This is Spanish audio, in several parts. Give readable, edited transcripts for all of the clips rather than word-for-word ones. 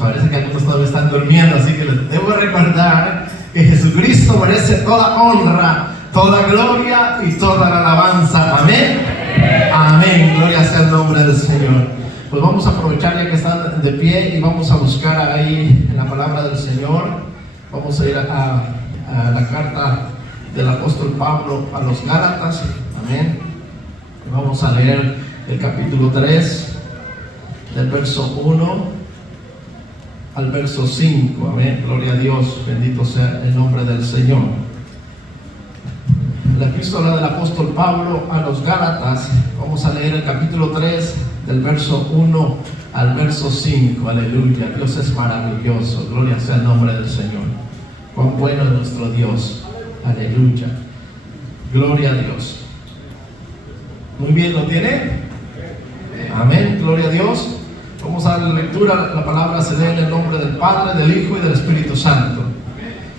parece que algunos todavía están durmiendo, así que les debo recordar que Jesucristo merece toda honra, toda gloria y toda la alabanza. Amén. Amén. Gloria sea el nombre del Señor. Pues vamos a aprovechar ya que están de pie y vamos a buscar ahí en la palabra del Señor. Vamos a ir a la carta del apóstol Pablo a los Gálatas. Amén. Vamos a leer el capítulo 3 del verso 1 al verso 5. Amén. Gloria a Dios. Bendito sea el nombre del Señor. La epístola del apóstol Pablo a los Gálatas. Vamos a leer el capítulo 3 del verso 1 al verso 5. Aleluya. Dios es maravilloso. Gloria sea el nombre del Señor. Cuán bueno es nuestro Dios. Aleluya. Gloria a Dios. Muy bien, ¿lo tiene? Amén. Gloria a Dios. Vamos a dar lectura. La palabra se lee en el nombre del Padre, del Hijo y del Espíritu Santo.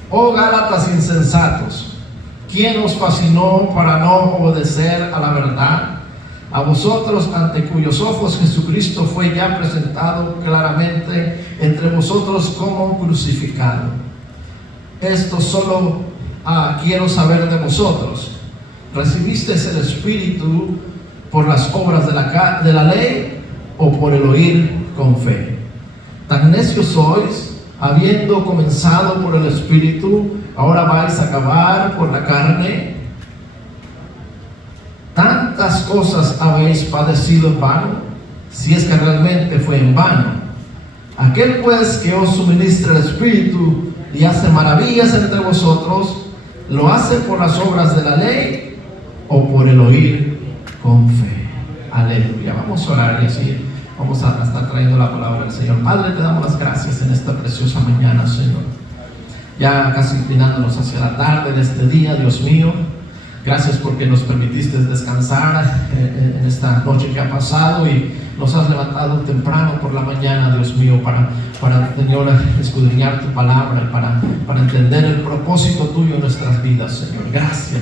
Oh Gálatas insensatos, ¿quién os fascinó para no obedecer a la verdad? A vosotros, ante cuyos ojos Jesucristo fue ya presentado claramente entre vosotros como crucificado. Esto solo quiero saber de vosotros. ¿Recibisteis el Espíritu por las obras de la ley o por el oír con fe? Tan necios sois, habiendo comenzado por el Espíritu, ahora vais a acabar por la carne. Tantas cosas habéis padecido en vano, si es que realmente fue en vano. Aquel pues que os suministra el Espíritu y hace maravillas entre vosotros, ¿lo hace por las obras de la ley o por el oír con fe? Aleluya. Vamos a orar y así vamos a estar trayendo la palabra del Señor. Padre, te damos las gracias en esta preciosa mañana, Señor. Ya casi inclinándonos hacia la tarde de este día, Dios mío. Gracias porque nos permitiste descansar en esta noche que ha pasado y nos has levantado temprano por la mañana, Dios mío, para Señor, escudriñar tu palabra, para entender el propósito tuyo en nuestras vidas, Señor. Gracias,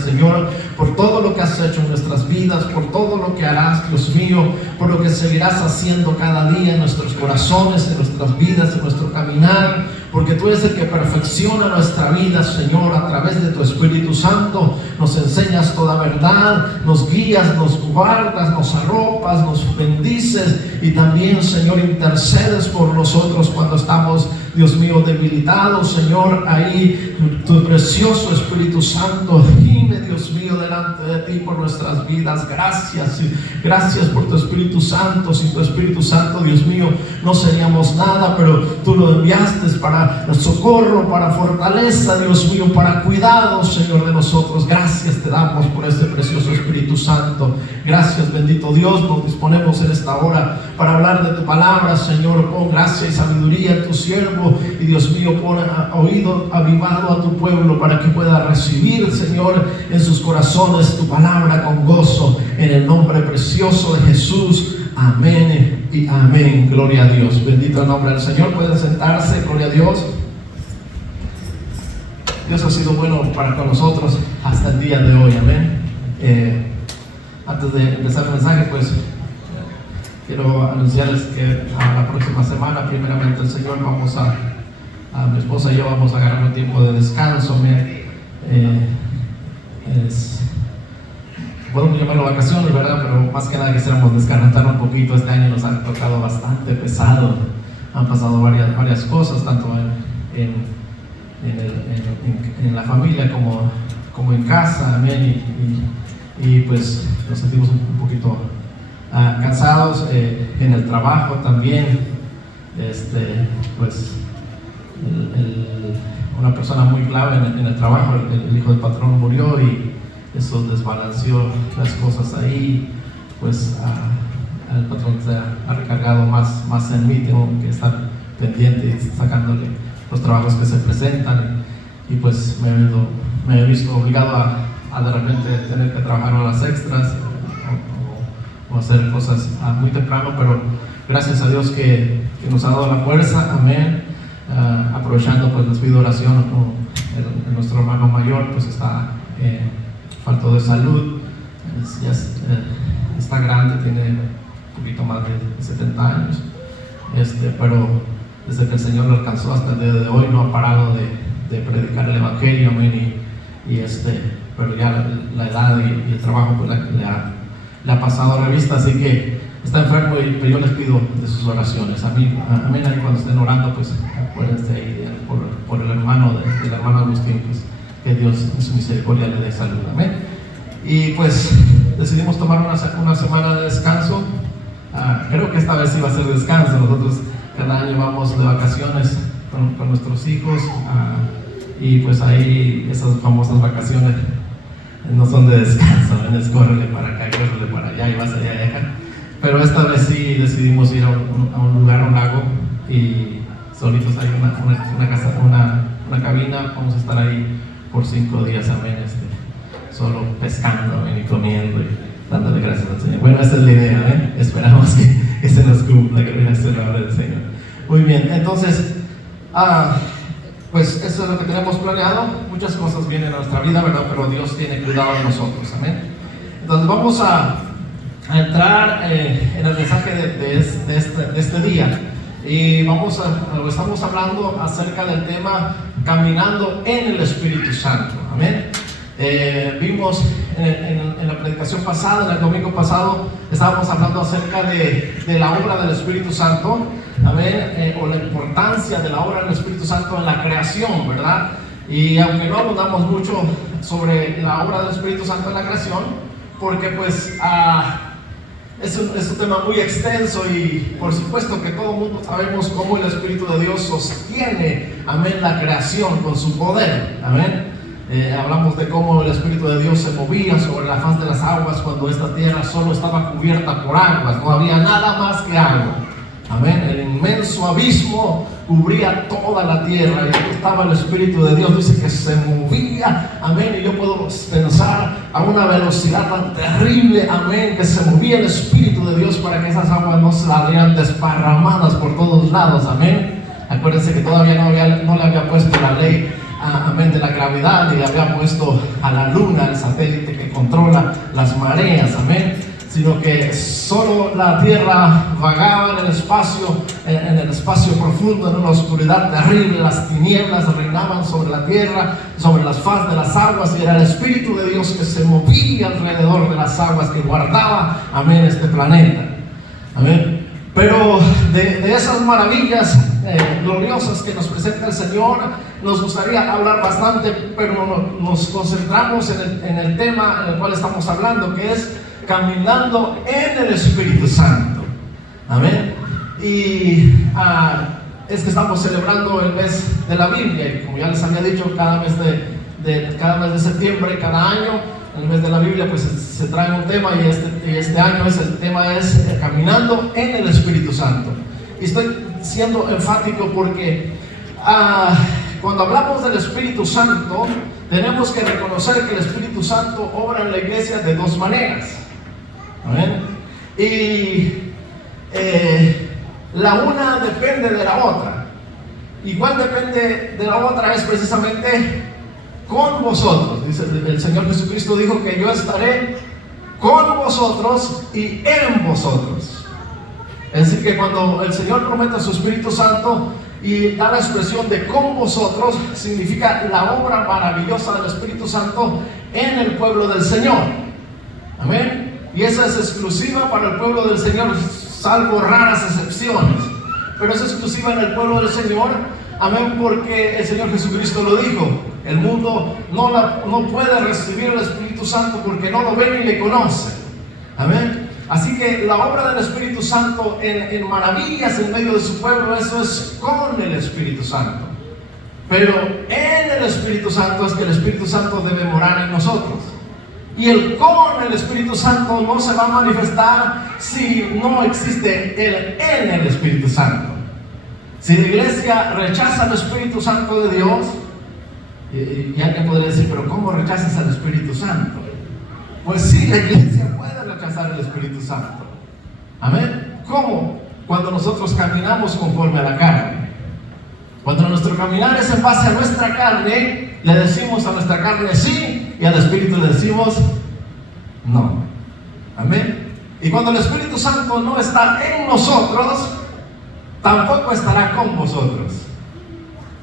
Señor, por todo lo que has hecho en nuestras vidas, por todo lo que harás, Dios mío, por lo que seguirás haciendo cada día en nuestros corazones, en nuestras vidas, en nuestro caminar, porque tú eres el que perfecciona nuestra vida, Señor, a través de tu Espíritu Santo. Nos enseñas toda verdad, nos guías, nos guardas, nos arropas, nos bendices y también, Señor, intercedes por nosotros cuando estamos, Dios mío, debilitados, Señor. Ahí tu precioso Espíritu Santo gime, Dios mío, delante de ti por nuestras vidas. Gracias por tu Espíritu Santo. Sin tu Espíritu Santo, Dios mío, no seríamos nada, pero tú lo enviaste para socorro, para fortaleza, Dios mío, para cuidado, Señor, de nosotros. Gracias te damos por este precioso Espíritu Santo. Gracias, bendito Dios. Nos disponemos en esta hora para hablar de tu palabra, Señor. Pon gracia y sabiduría en tu siervo y, Dios mío, pon oído avivado a tu pueblo para que pueda recibir, Señor, en sus corazones tu palabra con gozo, en el nombre precioso de Jesús. Amén y amén. Gloria a Dios. Bendito el nombre del Señor. Pueden sentarse. Gloria a Dios. Dios ha sido bueno para con nosotros hasta el día de hoy. Amén. Antes de empezar el mensaje, pues quiero anunciarles que a la próxima semana, primeramente el Señor, vamos a mi esposa y yo vamos a agarrar un tiempo de descanso. Podemos llamarlo vacaciones, ¿verdad? Pero más que nada quisiéramos descansar un poquito. Este año nos ha tocado bastante pesado. Han pasado varias cosas, tanto en la familia como en casa. Amén. Y pues nos sentimos un poquito cansados en el trabajo también. Pues una persona muy clave en el trabajo, el hijo del patrón, murió y eso desbalanceó las cosas ahí. Pues el patrón se ha recargado más en mí. Tengo que estar pendiente y sacándole los trabajos que se presentan, y pues me he visto obligado a de repente tener que trabajar horas extras o hacer cosas muy temprano, pero gracias a Dios que nos ha dado la fuerza. Amén. Aprovechando, pues les pido oración. Nuestro hermano mayor pues está falto de salud, ya está grande, tiene un poquito más de 70 años, pero desde que el Señor lo alcanzó hasta el día de hoy no ha parado de predicar el Evangelio, amén, pero ya la edad y el trabajo pues le ha pasado revista, así que está enfermo, y yo les pido de sus oraciones. Amén, ahí cuando estén orando, pues acuérdense ahí por el hermano del hermano Agustín, pues que Dios en su misericordia le dé salud, amén. Y pues decidimos tomar una semana de descanso. Creo que esta vez iba a ser descanso. Nosotros cada año vamos de vacaciones con nuestros hijos, y pues ahí esas famosas vacaciones no son de descanso, es córrele para acá, córrele para allá y vas allá y acá. Pero esta vez sí decidimos ir a un lugar, a un lago, y solitos hay una casa, una cabina. Vamos a estar ahí por 5 días, amén, solo pescando, amén, y comiendo y dándole gracias al Señor. Bueno, esa es la idea, amén. Esperamos que se nos cumpla, que venga a ser la obra del Señor. Muy bien, entonces, pues eso es lo que tenemos planeado. Muchas cosas vienen a nuestra vida, ¿verdad? Pero Dios tiene cuidado de nosotros, amén. Entonces vamos a entrar en el mensaje de este día, y estamos hablando acerca del tema caminando en el Espíritu Santo, amén. Vimos en la predicación pasada, en el domingo pasado, estábamos hablando acerca de la obra del Espíritu Santo, amén, o la importancia de la obra del Espíritu Santo en la creación, ¿verdad? Y aunque no abundamos mucho sobre la obra del Espíritu Santo en la creación, porque pues es un tema muy extenso, y por supuesto que todo el mundo sabemos cómo el Espíritu de Dios sostiene, amén, la creación con su poder, amén. Hablamos de cómo el Espíritu de Dios se movía sobre la faz de las aguas cuando esta tierra solo estaba cubierta por aguas, no había nada más que agua, amén. El inmenso abismo cubría toda la tierra, y aquí estaba el Espíritu de Dios, dice que se movía, amén. Y yo puedo pensar a una velocidad tan terrible, amén, que se movía el Espíritu de Dios para que esas aguas no se salieran desparramadas por todos lados, amén. Acuérdense que todavía no le había puesto la ley, amén, de la gravedad, y le había puesto a la luna, el satélite que controla las mareas, amén, sino que solo la tierra vagaba en el espacio profundo, en una oscuridad terrible. Las tinieblas reinaban sobre la tierra, sobre las faz de las aguas, y era el Espíritu de Dios que se movía alrededor de las aguas, que guardaba, amén, este planeta, amén. Pero de esas maravillas gloriosas que nos presenta el Señor, nos gustaría hablar bastante, pero nos concentramos en el tema en el cual estamos hablando, que es caminando en el Espíritu Santo, amén. Y es que estamos celebrando el mes de la Biblia, y como ya les había dicho, cada mes de septiembre, cada año, en el mes de la Biblia, pues se trae un tema, y este año el tema es caminando en el Espíritu Santo. Y estoy siendo enfático porque cuando hablamos del Espíritu Santo, tenemos que reconocer que el Espíritu Santo obra en la iglesia de dos maneras, ¿amén? Y la una depende de la otra. ¿Y cuál depende de la otra? Es precisamente con vosotros. Dice el Señor Jesucristo, dijo que yo estaré con vosotros y en vosotros. Es decir, que cuando el Señor promete a su Espíritu Santo y da la expresión de con vosotros, significa la obra maravillosa del Espíritu Santo en el pueblo del Señor, amén. Y esa es exclusiva para el pueblo del Señor, salvo raras excepciones, pero es exclusiva en el pueblo del Señor, amén, porque el Señor Jesucristo lo dijo. El mundo no puede recibir el Espíritu Santo porque no lo ve ni le conoce, amén. Así que la obra del Espíritu Santo en maravillas en medio de su pueblo, eso es con el Espíritu Santo. Pero en el Espíritu Santo es que el Espíritu Santo debe morar en nosotros. Y el con el Espíritu Santo no se va a manifestar si no existe el en el Espíritu Santo. Si la iglesia rechaza el Espíritu Santo de Dios, y alguien podría decir, pero ¿cómo rechazas al Espíritu Santo? Pues sí, la iglesia puede rechazar el Espíritu Santo, amén. ¿Cómo? Cuando nosotros caminamos conforme a la carne. Cuando nuestro caminar es en base a nuestra carne, le decimos a nuestra carne sí, y al Espíritu le decimos no, amén. Y cuando el Espíritu Santo no está en nosotros, tampoco estará con vosotros.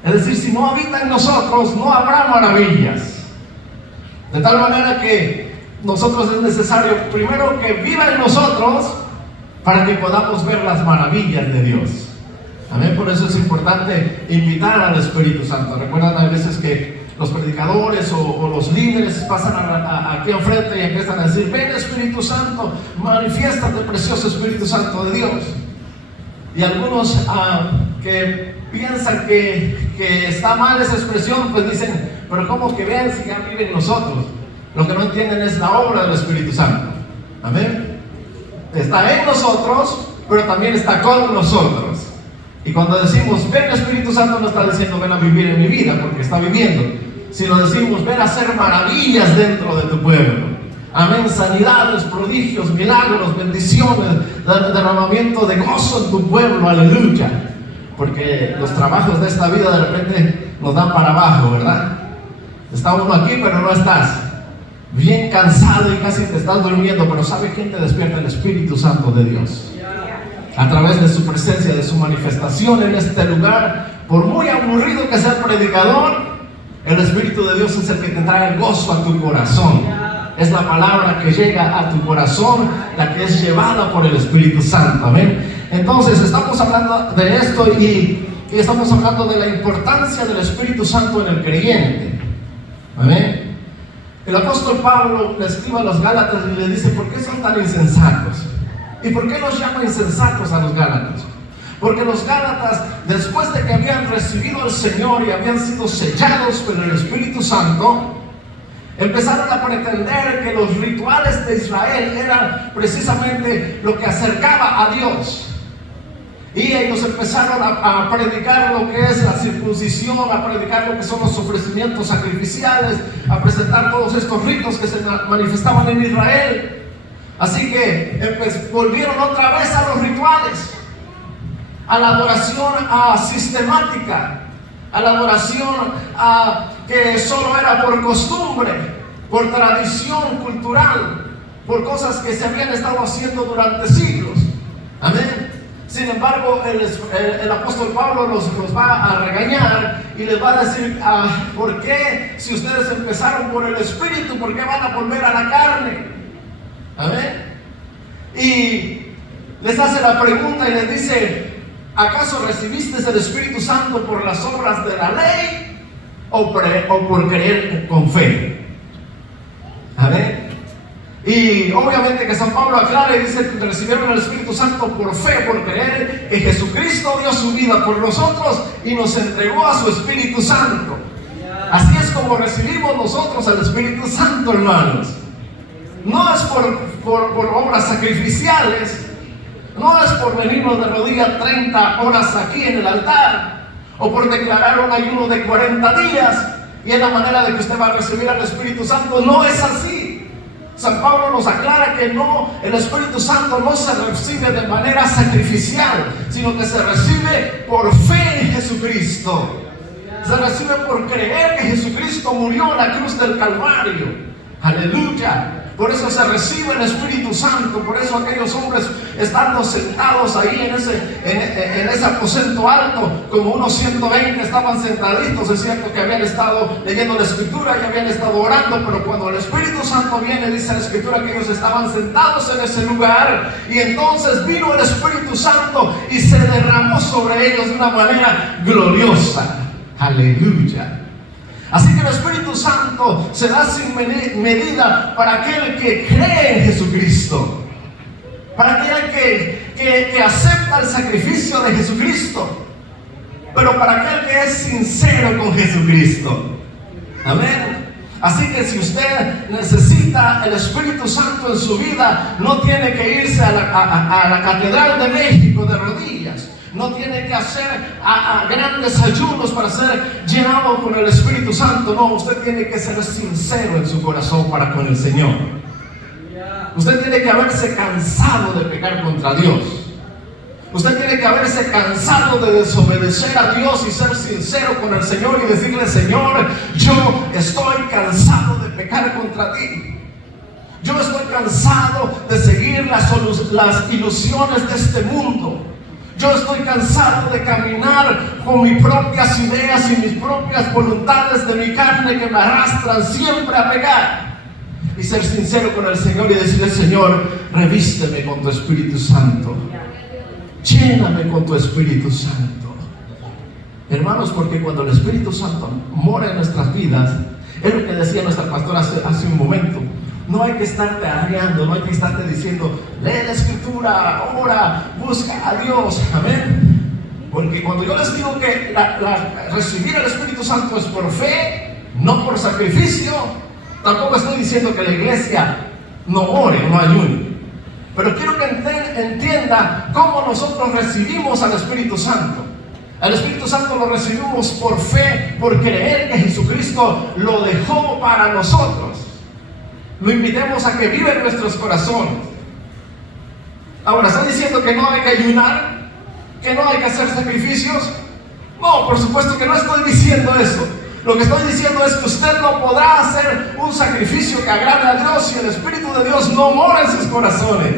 Es decir, si no habita en nosotros, no habrá maravillas. De tal manera que nosotros es necesario primero que viva en nosotros para que podamos ver las maravillas de Dios. Amén. Por eso es importante invitar al Espíritu Santo. Recuerdan a veces que los predicadores o los líderes pasan aquí enfrente y empiezan a decir: ven Espíritu Santo, manifiéstate, precioso Espíritu Santo de Dios. Y algunos que piensan que está mal esa expresión, pues dicen: pero ¿cómo que ven si ya vive en nosotros? Lo que no entienden es la obra del Espíritu Santo. Amén. Está en nosotros, pero también está con nosotros. Y cuando decimos ven Espíritu Santo, no está diciendo ven a vivir en mi vida, porque está viviendo, sino decimos ven a hacer maravillas dentro de tu pueblo. Amén. Sanidades, prodigios, milagros, bendiciones, derramamiento de gozo en tu pueblo. Aleluya. Porque los trabajos de esta vida de repente nos dan para abajo, ¿verdad? Está uno aquí, pero no estás. Bien cansado y casi te estás durmiendo, pero ¿sabe quién te despierta? El Espíritu Santo de Dios. A través de su presencia, de su manifestación en este lugar. Por muy aburrido que sea el predicador, el Espíritu de Dios es el que te trae el gozo a tu corazón. Es la palabra que llega a tu corazón, la que es llevada por el Espíritu Santo. Amén. Entonces estamos hablando de esto y estamos hablando de la importancia del Espíritu Santo en el creyente. Amén. El apóstol Pablo le escribe a los Gálatas y le dice: ¿por qué son tan insensatos? ¿Y por qué los llama insensatos a los Gálatas? Porque los Gálatas, después de que habían recibido al Señor y habían sido sellados por el Espíritu Santo, empezaron a pretender que los rituales de Israel eran precisamente lo que acercaba a Dios. Y ellos empezaron a predicar lo que es la circuncisión, a predicar lo que son los ofrecimientos sacrificiales, a presentar todos estos ritos que se manifestaban en Israel. Así que volvieron otra vez a los rituales, a la adoración sistemática, a la adoración que solo era por costumbre, por tradición cultural, por cosas que se habían estado haciendo durante siglos. Amén. Sin embargo, el apóstol Pablo los va a regañar y les va a decir: ¿por qué, si ustedes empezaron por el Espíritu, por qué van a volver a la carne? Amén. Y les hace la pregunta y les dice: ¿acaso recibiste el Espíritu Santo por las obras de la ley o por creer con fe? Amén. Y obviamente que San Pablo aclara y dice: recibieron el Espíritu Santo por fe, por creer que Jesucristo dio su vida por nosotros y nos entregó a su Espíritu Santo. Así es como recibimos nosotros al Espíritu Santo, hermanos. No es por obras sacrificiales, no es por venirnos de rodillas 30 horas aquí en el altar, o por declarar un ayuno de 40 días y es la manera de que usted va a recibir al Espíritu Santo. No es así. San Pablo nos aclara que no, el Espíritu Santo no se recibe de manera sacrificial, sino que se recibe por fe en Jesucristo. Se recibe por creer que Jesucristo murió en la cruz del Calvario. Aleluya. Por eso se recibe el Espíritu Santo. Por eso aquellos hombres, estando sentados ahí en ese aposento alto, como unos 120 estaban sentaditos. Es cierto que habían estado leyendo la Escritura y habían estado orando, pero cuando el Espíritu Santo viene, dice la Escritura que ellos estaban sentados en ese lugar, y entonces vino el Espíritu Santo y se derramó sobre ellos de una manera gloriosa. Aleluya. Así que el Espíritu Santo se da sin medida para aquel que cree en Jesucristo, para aquel que acepta el sacrificio de Jesucristo, pero para aquel que es sincero con Jesucristo. Amén. Así que si usted necesita el Espíritu Santo en su vida, no tiene que irse a la Catedral de México de rodillas. No tiene que hacer grandes ayunos para ser llenado con el Espíritu Santo. No, usted tiene que ser sincero en su corazón para con el Señor. Usted tiene que haberse cansado de pecar contra Dios. Usted tiene que haberse cansado de desobedecer a Dios y ser sincero con el Señor y decirle: Señor, yo estoy cansado de pecar contra ti. Yo estoy cansado de seguir las ilusiones de este mundo. Yo estoy cansado de caminar con mis propias ideas y mis propias voluntades de mi carne que me arrastran siempre a pecar. Y ser sincero con el Señor y decirle: Señor, revísteme con tu Espíritu Santo. Lléname con tu Espíritu Santo. Hermanos, porque cuando el Espíritu Santo mora en nuestras vidas, es lo que decía nuestra pastora hace un momento. No hay que estarte arreando, no hay que estarte diciendo: lee la Escritura, ora, busca a Dios. Amén. Porque cuando yo les digo que recibir el Espíritu Santo es por fe, no por sacrificio, tampoco estoy diciendo que la iglesia no ore, no ayune. Pero quiero que entienda cómo nosotros recibimos al Espíritu Santo. Al Espíritu Santo lo recibimos por fe, por creer que Jesucristo lo dejó para nosotros. Lo invitemos a que viva en nuestros corazones. Ahora, ¿está diciendo que no hay que ayunar? ¿Que no hay que hacer sacrificios? No, por supuesto que no estoy diciendo eso. Lo que estoy diciendo es que usted no podrá hacer un sacrificio que agrade a Dios si el Espíritu de Dios no mora en sus corazones.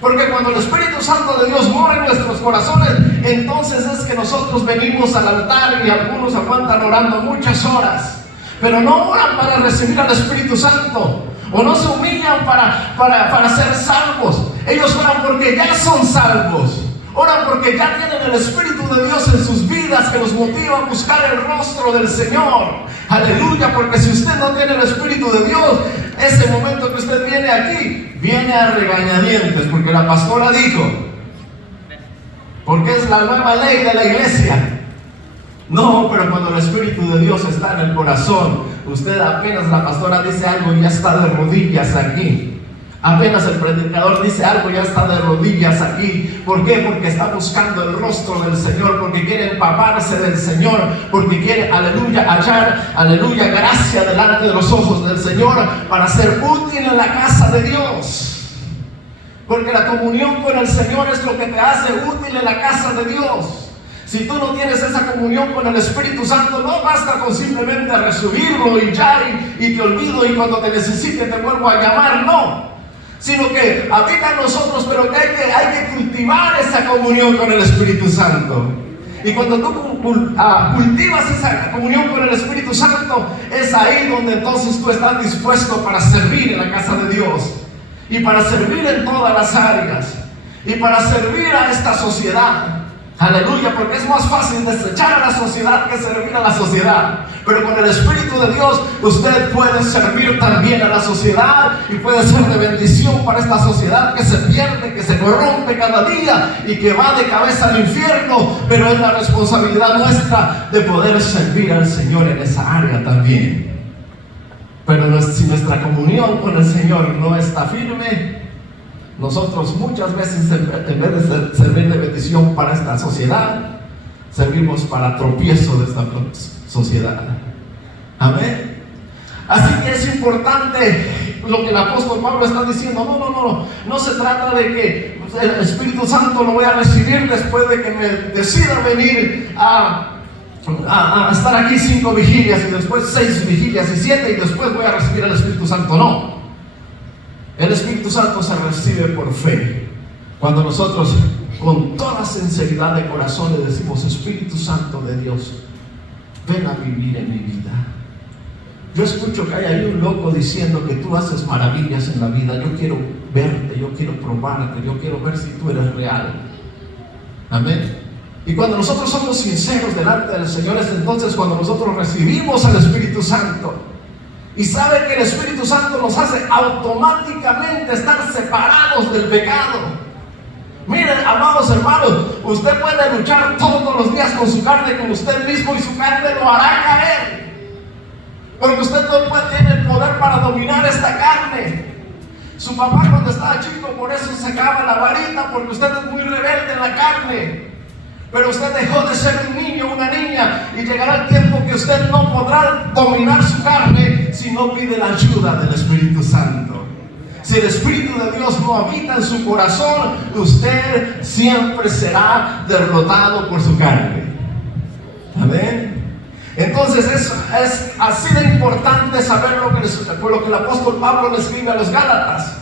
Porque cuando el Espíritu Santo de Dios mora en nuestros corazones, entonces es que nosotros venimos al altar y algunos aguantan orando muchas horas, pero no oran para recibir al Espíritu Santo, o no se humillan para ser salvos. Ellos oran porque ya son salvos. Oran porque ya tienen el Espíritu de Dios en sus vidas, que los motiva a buscar el rostro del Señor. Aleluya, porque si usted no tiene el Espíritu de Dios, ese momento que usted viene aquí, viene a regañadientes, porque la pastora dijo, porque es la nueva ley de la iglesia. No, pero cuando el Espíritu de Dios está en el corazón, usted apenas la pastora dice algo y ya está de rodillas aquí. Apenas el predicador dice algo, ya está de rodillas aquí. ¿Por qué? Porque está buscando el rostro del Señor, porque quiere empaparse del Señor, porque quiere, aleluya, hallar, aleluya, gracia delante de los ojos del Señor para ser útil en la casa de Dios. Porque la comunión con el Señor es lo que te hace útil en la casa de Dios. Si tú no tienes esa comunión con el Espíritu Santo, no basta con simplemente recibirlo y ya, y te olvido, y cuando te necesite te vuelvo a llamar, no. Sino que habita en nosotros, pero que hay que cultivar esa comunión con el Espíritu Santo. Y cuando tú cultivas esa comunión con el Espíritu Santo, es ahí donde entonces tú estás dispuesto para servir en la casa de Dios, y para servir en todas las áreas, y para servir a esta sociedad. Aleluya, porque es más fácil desechar a la sociedad que servir a la sociedad. Pero con el Espíritu de Dios usted puede servir también a la sociedad y puede ser de bendición para esta sociedad que se pierde, que se corrompe cada día y que va de cabeza al infierno. Pero es la responsabilidad nuestra de poder servir al Señor en esa área también. Pero si nuestra comunión con el Señor no está firme, nosotros muchas veces, en vez de servir de bendición para esta sociedad, servimos para tropiezo de esta sociedad. Amén. Así que es importante lo que el apóstol Pablo está diciendo. No se trata de que el Espíritu Santo lo voy a recibir después de que me decida venir a estar aquí 5 vigilias y después 6 vigilias y 7 y después voy a recibir el Espíritu Santo. No. El Espíritu Santo se recibe por fe. Cuando nosotros con toda sinceridad de corazón le decimos: Espíritu Santo de Dios, ven a vivir en mi vida. Yo escucho que hay ahí un loco diciendo que tú haces maravillas en la vida. Yo quiero verte, yo quiero probarte, yo quiero ver si tú eres real. Amén. Y cuando nosotros somos sinceros delante del Señor, es entonces cuando nosotros recibimos al Espíritu Santo. Y sabe que el Espíritu Santo nos hace automáticamente estar separados del pecado. Miren, amados hermanos, usted puede luchar todos los días con su carne, con usted mismo, y su carne lo hará caer. Porque usted no tiene el poder para dominar esta carne. Su papá cuando estaba chico por eso sacaba la varita, porque usted es muy rebelde en la carne. Pero usted dejó de ser un niño, una niña, y llegará el tiempo que usted no podrá dominar su carne si no pide la ayuda del Espíritu Santo. Si el Espíritu de Dios no habita en su corazón, usted siempre será derrotado por su carne. Amén. Entonces es así de importante saber lo que el apóstol Pablo le escribe a los Gálatas.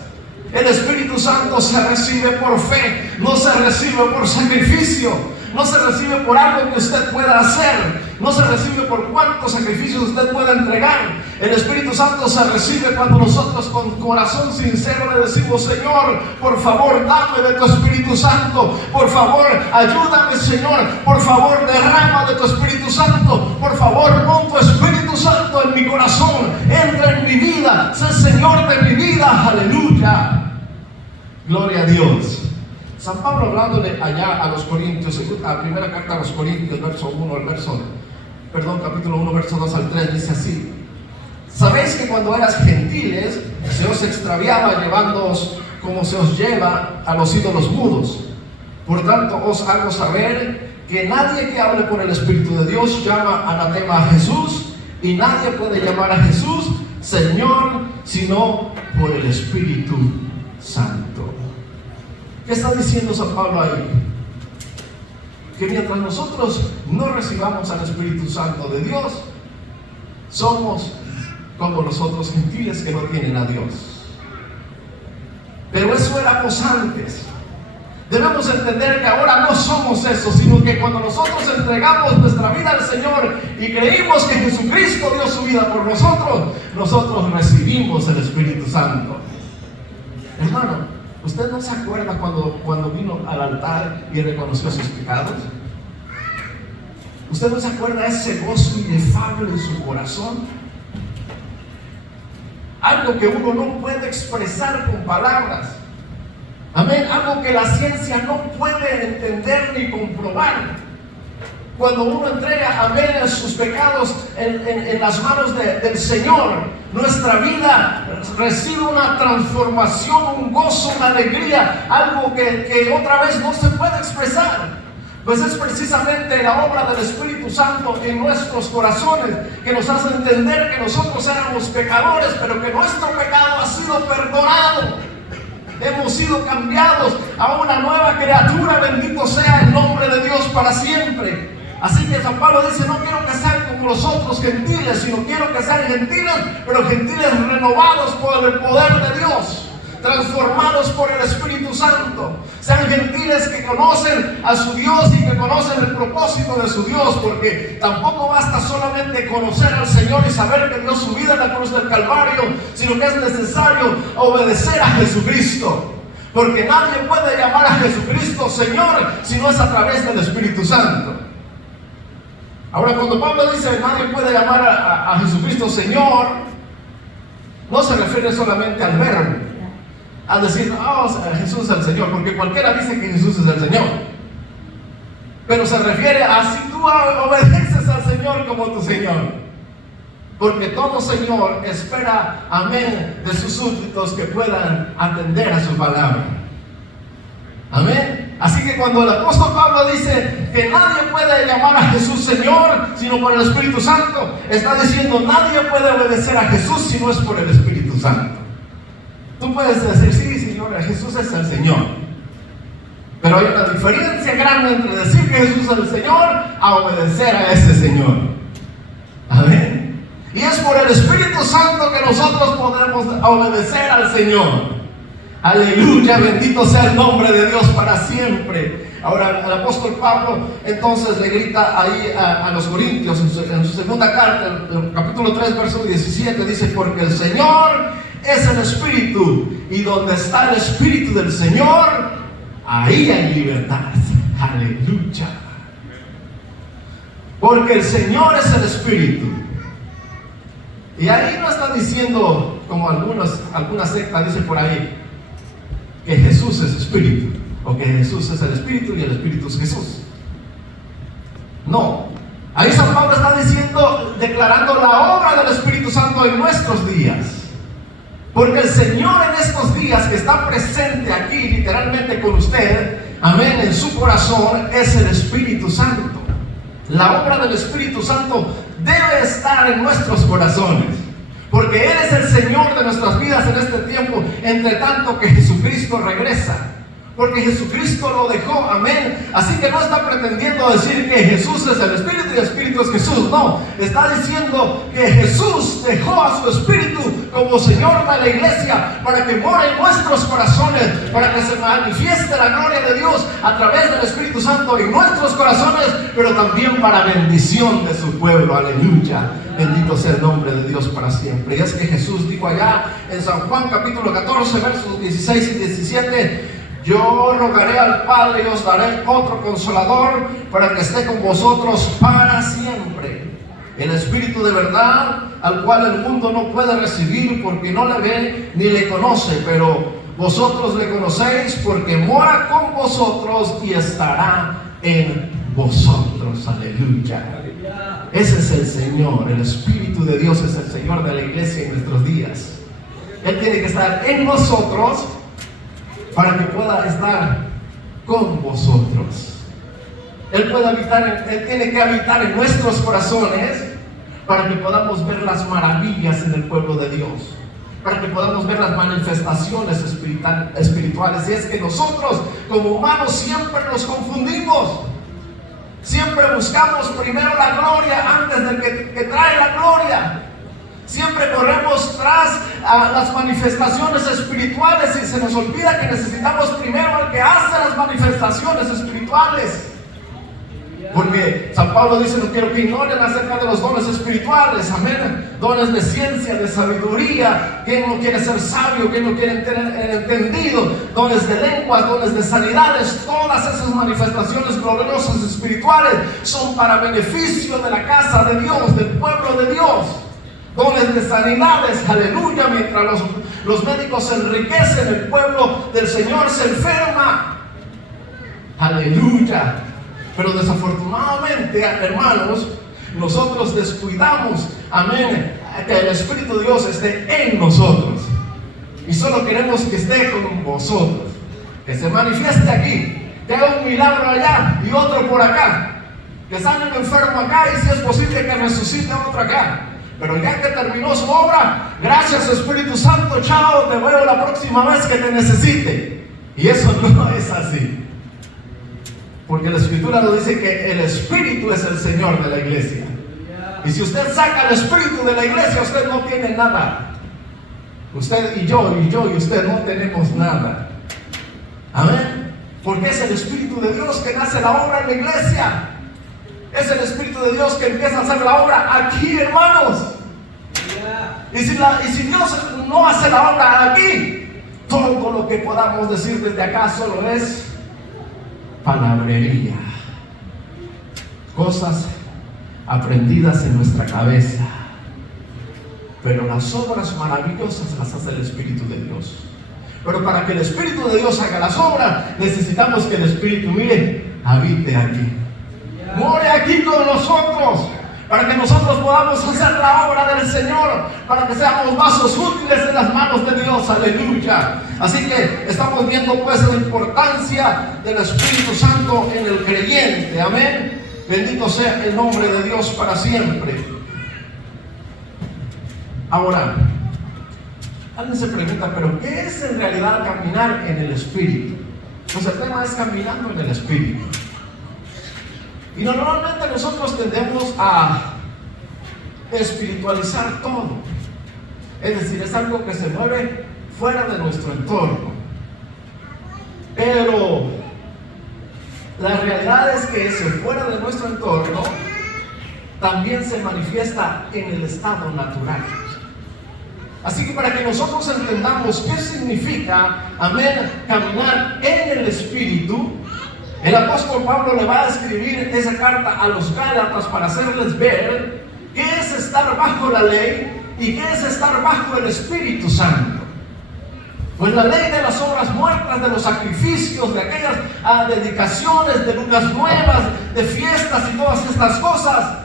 El Espíritu Santo se recibe por fe, no se recibe por sacrificio, no se recibe por algo que usted pueda hacer, no se recibe por cuántos sacrificios usted pueda entregar. El Espíritu Santo se recibe cuando nosotros con corazón sincero le decimos: Señor, por favor, dame de tu Espíritu Santo, por favor, ayúdame, Señor, por favor, derrama de tu Espíritu Santo, por favor, pon tu Espíritu Santo en mi corazón, entra en mi vida, sé Señor de mi vida. Aleluya. Gloria a Dios. San Pablo, hablándole allá a los Corintios, la primera carta a los Corintios, capítulo 1, verso 2 al 3, dice así: sabéis que cuando eras gentiles se os extraviaba llevándoos como se os lleva a los ídolos mudos. Por tanto os hago saber que nadie que hable por el Espíritu de Dios llama anatema a Jesús, y nadie puede llamar a Jesús Señor sino por el Espíritu Santo. ¿Qué está diciendo San Pablo ahí? Que mientras nosotros no recibamos al Espíritu Santo de Dios, somos como los otros gentiles que no tienen a Dios. Pero eso éramos antes. Debemos entender que ahora no somos eso, sino que cuando nosotros entregamos nuestra vida al Señor y creímos que Jesucristo dio su vida por nosotros, nosotros recibimos el Espíritu Santo. Hermano, ¿usted no se acuerda cuando vino al altar y reconoció sus pecados? ¿Usted no se acuerda ese gozo inefable en su corazón? Algo que uno no puede expresar con palabras. Amén. Algo que la ciencia no puede entender ni comprobar. Cuando uno entrega, amén, sus pecados en las manos del Señor, nuestra vida recibe una transformación, un gozo, una alegría, algo que otra vez no se puede expresar. Pues es precisamente la obra del Espíritu Santo en nuestros corazones que nos hace entender que nosotros éramos pecadores, pero que nuestro pecado ha sido perdonado. Hemos sido cambiados a una nueva criatura. Bendito sea el nombre de Dios para siempre. Así que San Pablo dice: no quiero que sean como los otros gentiles, sino quiero que sean gentiles, pero gentiles renovados por el poder de Dios, transformados por el Espíritu Santo. Sean gentiles que conocen a su Dios y que conocen el propósito de su Dios, porque tampoco basta solamente conocer al Señor y saber que dio su vida en la cruz del Calvario, sino que es necesario obedecer a Jesucristo, porque nadie puede llamar a Jesucristo Señor si no es a través del Espíritu Santo. Ahora, cuando Pablo dice nadie puede llamar a Jesucristo Señor, no se refiere solamente al verbo, a decir: Jesús es el Señor, porque cualquiera dice que Jesús es el Señor. Pero se refiere a si tú obedeces al Señor como tu Señor. Porque todo Señor espera, amén, de sus súbditos que puedan atender a su palabra. Amén. Así que cuando el apóstol Pablo dice que nadie puede llamar a Jesús Señor sino por el Espíritu Santo, está diciendo: nadie puede obedecer a Jesús si no es por el Espíritu Santo. Tú puedes decir: sí, Señor, Jesús es el Señor. Pero hay una diferencia grande entre decir que Jesús es el Señor a obedecer a ese Señor. Amén. Y es por el Espíritu Santo que nosotros podemos obedecer al Señor. Aleluya, bendito sea el nombre de Dios para siempre. Ahora el apóstol Pablo entonces le grita ahí a los Corintios en su segunda carta, el capítulo 3, verso 17, dice: porque el Señor es el Espíritu, y donde está el Espíritu del Señor, ahí hay libertad. Aleluya. Porque el Señor es el Espíritu. Y ahí no está diciendo, como algunas sectas dicen por ahí, que Jesús es Espíritu, o que Jesús es el Espíritu y el Espíritu es Jesús. No. Ahí San Pablo está diciendo, declarando la obra del Espíritu Santo en nuestros días. Porque el Señor en estos días que está presente aquí literalmente con usted, amén, en su corazón, es el Espíritu Santo. La obra del Espíritu Santo debe estar en nuestros corazones, porque Él es el Señor de nuestras vidas en este tiempo, entre tanto que Jesucristo regresa. porque Jesucristo lo dejó, amén. Así que no está pretendiendo decir que Jesús es el Espíritu y el Espíritu es Jesús, no. Está diciendo que Jesús dejó a su Espíritu como Señor de la iglesia para que more en nuestros corazones, para que se manifieste la gloria de Dios a través del Espíritu Santo en nuestros corazones, pero también para bendición de su pueblo, aleluya. Bendito sea el nombre de Dios para siempre. Y es que Jesús dijo allá en San Juan capítulo 14 versos 16 y 17: yo rogaré al Padre y os daré otro consolador para que esté con vosotros para siempre. El Espíritu de verdad, al cual el mundo no puede recibir porque no le ve ni le conoce, pero vosotros le conocéis porque mora con vosotros y estará en vosotros. Aleluya. Ese es el Señor. El Espíritu de Dios es el Señor de la iglesia en nuestros días. Él tiene que estar en nosotros para que pueda estar con vosotros. Él tiene que habitar en nuestros corazones para que podamos ver las maravillas en el pueblo de Dios, para que podamos ver las manifestaciones espirituales. Y es que nosotros como humanos siempre nos confundimos. Siempre buscamos primero la gloria antes del que trae la gloria. Siempre corremos tras las manifestaciones espirituales y se nos olvida que necesitamos primero al que hace las manifestaciones espirituales. Porque San Pablo dice: no quiero que ignoren acerca de los dones espirituales, amén. Dones de ciencia, de sabiduría. ¿Quién no quiere ser sabio? ¿Quién no quiere tener entendido? Dones de lenguas, dones de sanidades. Todas esas manifestaciones gloriosas espirituales son para beneficio de la casa de Dios, del pueblo de Dios. Dones de sanidades, aleluya. Mientras los médicos se enriquecen, el pueblo del Señor se enferma, aleluya. Pero desafortunadamente, hermanos, nosotros descuidamos, amén, que el Espíritu de Dios esté en nosotros. Y solo queremos que esté con vosotros, que se manifieste aquí, que haga un milagro allá y otro por acá, que sane un enfermo acá y si es posible que resucite otro acá. Pero ya que terminó su obra, gracias Espíritu Santo, chao, te veo la próxima vez que te necesite. Y eso no es así. Porque la Escritura nos dice que el Espíritu es el Señor de la iglesia. Y si usted saca el Espíritu de la iglesia, usted no tiene nada. Usted y yo y usted no tenemos nada. Amén. Porque es el Espíritu de Dios que hace la obra en la iglesia. Es el Espíritu de Dios que empieza a hacer la obra aquí, hermanos. Y si Dios no hace la obra aquí, todo lo que podamos decir desde acá solo es palabrería, cosas aprendidas en nuestra cabeza. Pero las obras maravillosas las hace el Espíritu de Dios. Pero para que el Espíritu de Dios haga las obras, necesitamos que el Espíritu, mire, habite aquí, more aquí con nosotros, para que nosotros podamos hacer la obra del Señor, para que seamos vasos útiles en las manos de Dios, aleluya. Así que estamos viendo pues la importancia del Espíritu Santo en el creyente, amén. Bendito sea el nombre de Dios para siempre. Ahora, alguien se pregunta, ¿pero qué es en realidad caminar en el Espíritu? Pues el tema es caminando en el Espíritu. Y normalmente nosotros tendemos a espiritualizar todo. Es decir, es algo que se mueve fuera de nuestro entorno. Pero la realidad es que ese fuera de nuestro entorno también se manifiesta en el estado natural. Así que para que nosotros entendamos qué significa, amén, caminar en el Espíritu, el apóstol Pablo le va a escribir esa carta a los Gálatas para hacerles ver qué es estar bajo la ley y qué es estar bajo el Espíritu Santo. Pues la ley de las obras muertas, de los sacrificios, de aquellas dedicaciones, de lunas nuevas, de fiestas y todas estas cosas,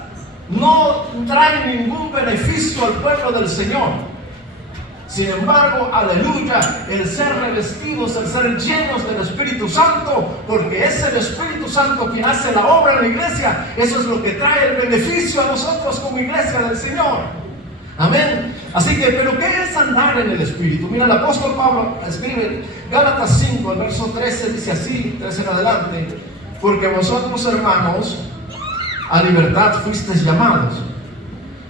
no trae ningún beneficio al pueblo del Señor. Sin embargo, aleluya, el ser revestidos, el ser llenos del Espíritu Santo, porque es el Espíritu Santo quien hace la obra en la iglesia, eso es lo que trae el beneficio a nosotros como iglesia del Señor. Amén. Así que, ¿pero qué es andar en el Espíritu? Mira, el apóstol Pablo escribe Gálatas 5, el verso 13, dice así, 13 en adelante: porque vosotros, hermanos, a libertad fuisteis llamados,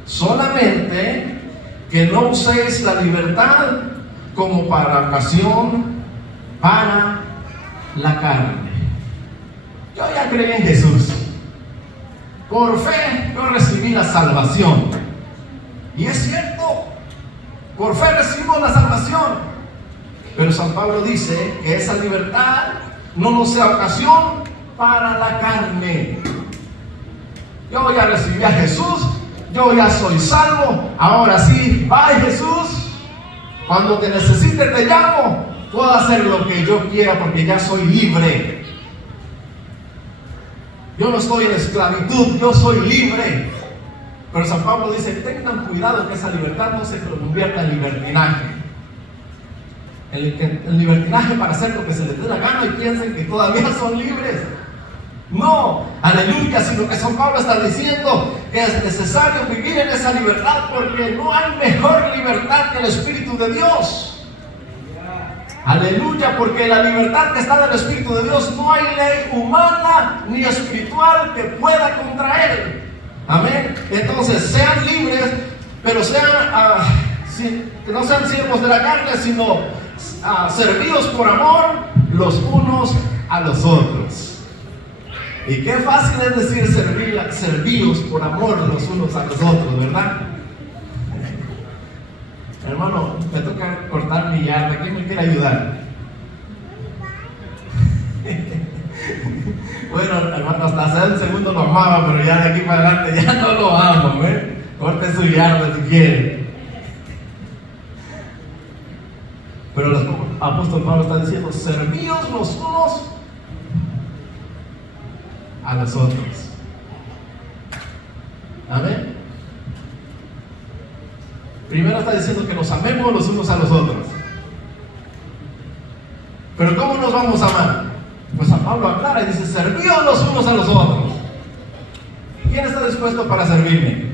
solamente que no uséis la libertad como para ocasión para la carne. Yo ya creí en Jesús. Por fe yo recibí la salvación. Y es cierto, por fe recibimos la salvación. Pero San Pablo dice que esa libertad no nos sea ocasión para la carne. Yo ya recibí a Jesús, yo ya soy salvo, ahora sí, bye Jesús. Cuando te necesite te llamo, puedo hacer lo que yo quiera porque ya soy libre. Yo no estoy en esclavitud, yo soy libre. Pero San Pablo dice, tengan cuidado que esa libertad no se convierta en libertinaje. El libertinaje para hacer lo que se les dé la gana y piensen que todavía son libres. No, aleluya, sino que San Pablo está diciendo que es necesario vivir en esa libertad porque no hay mejor libertad que el Espíritu de Dios. Aleluya, porque la libertad que está del Espíritu de Dios no hay ley humana ni espiritual que pueda contra él. Amén. Entonces sean libres, pero sean que no sean siervos de la carne, sino servidos por amor los unos a los otros. Y qué fácil es decir servidos por amor los unos a los otros, ¿verdad? Hermano, me toca cortar mi yarda. ¿Quién me quiere ayudar? Bueno, hermano, hasta hace un segundo lo amaba, pero ya de aquí para adelante ya no lo amo, ¿eh? Corte su yarda si quiere. Pero el apóstol Pablo está diciendo, servíos los unos a los otros. Amén. Primero está diciendo que nos amemos los unos a los otros. Pero ¿cómo nos vamos a amar? Pues San Pablo aclara y dice, servíos los unos a los otros. ¿Quién está dispuesto para servirme?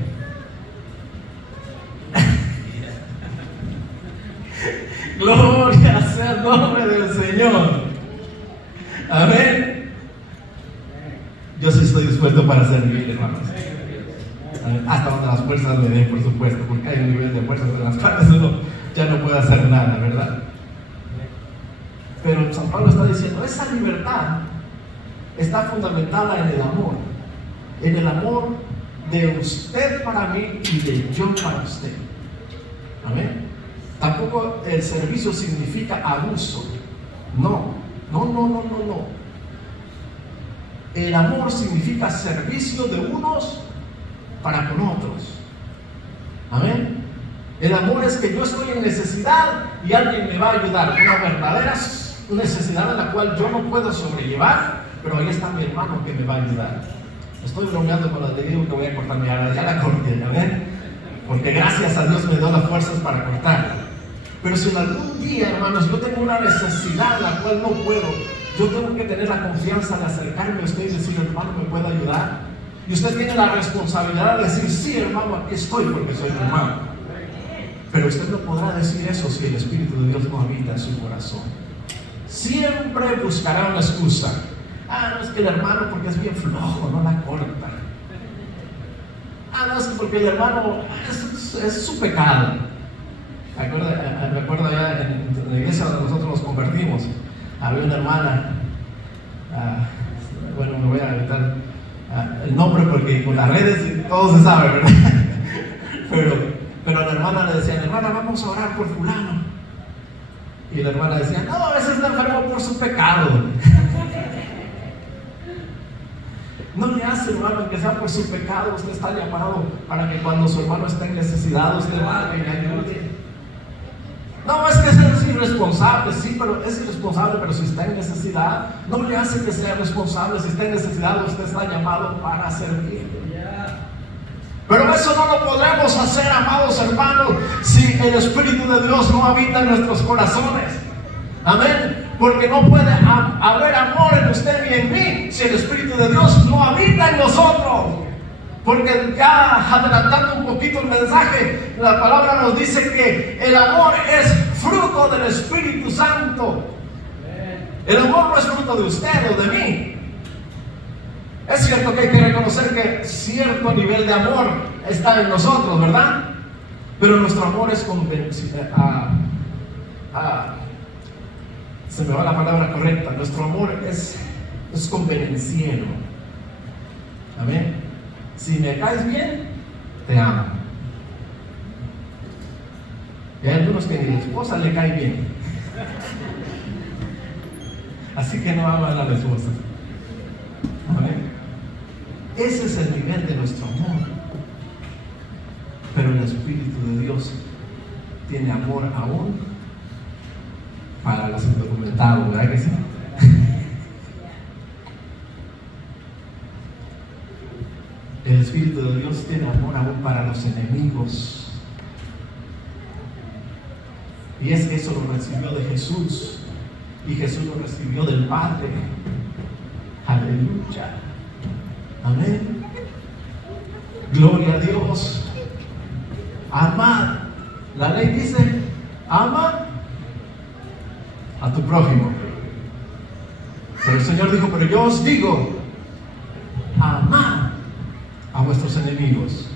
Gloria sea el nombre del Señor. Amén. Yo sí estoy dispuesto para servir, hermanos. Hasta donde las fuerzas me den, por supuesto, porque hay un nivel de fuerzas en las cuales uno ya no puede hacer nada, ¿verdad? Pero San Pablo está diciendo, esa libertad está fundamentada en el amor de usted para mí y de yo para usted. Amén. Tampoco el servicio significa abuso. No. El amor significa servicio de unos para con otros. Amén. El amor es que yo estoy en necesidad y alguien me va a ayudar. Una verdadera necesidad en la cual yo no puedo sobrellevar, pero ahí está mi hermano que me va a ayudar. Estoy bromeando con le digo que voy a cortar mi yarda, ya la corté, ¿amén? Porque gracias a Dios me dio las fuerzas para cortarla. Pero si en algún día, hermanos, yo tengo una necesidad la cual no puedo, yo tengo que tener la confianza de acercarme a usted y decir, hermano, ¿me puede ayudar? Y usted tiene la responsabilidad de decir, sí, hermano, aquí estoy porque soy tu hermano. Pero usted no podrá decir eso si el Espíritu de Dios no habita en su corazón. Siempre buscará una excusa. No, es que el hermano porque es bien flojo, no la corta. No, es porque el hermano es su pecado. Me acuerdo allá en la iglesia donde nosotros nos convertimos, había una hermana, bueno, me voy a evitar el nombre porque con las redes todo se sabe, ¿verdad? pero la hermana le decía, hermana, vamos a orar por fulano. Y la hermana decía, no, a veces está enfermo por su pecado. No le hace, hermano, que sea por su pecado. Usted está llamado para que cuando su hermano esté en necesidad, usted vaya y le ayude. No, es que es irresponsable, sí, pero es irresponsable, pero si está en necesidad, no le hace que sea responsable. Si está en necesidad, usted está llamado para servir. Pero eso no lo podremos hacer, amados hermanos, si el Espíritu de Dios no habita en nuestros corazones. Amén. Porque no puede haber amor en usted ni en mí si el Espíritu de Dios no habita en nosotros. Porque ya adelantando un poquito el mensaje, la palabra nos dice que el amor es fruto del Espíritu Santo. El amor no es fruto de usted o de mí. Es cierto que hay que reconocer que cierto nivel de amor está en nosotros, ¿verdad? Pero nuestro amor es se me va la palabra correcta. Nuestro amor es convenenciero. Amén. Si me caes bien, te amo. Y hay algunos que ni la esposa le cae bien. Así que no aman a la esposa. Amén. Ese es el nivel de nuestro amor. Pero el Espíritu de Dios tiene amor aún para los indocumentados, ¿verdad que sí? El Espíritu de Dios tiene amor aún para los enemigos. Y es que eso lo recibió de Jesús. Y Jesús lo recibió del Padre. Aleluya. Amén. Gloria a Dios. Amad. La ley dice, ama a tu prójimo. Pero el Señor dijo, pero yo os digo, amad a vuestros enemigos.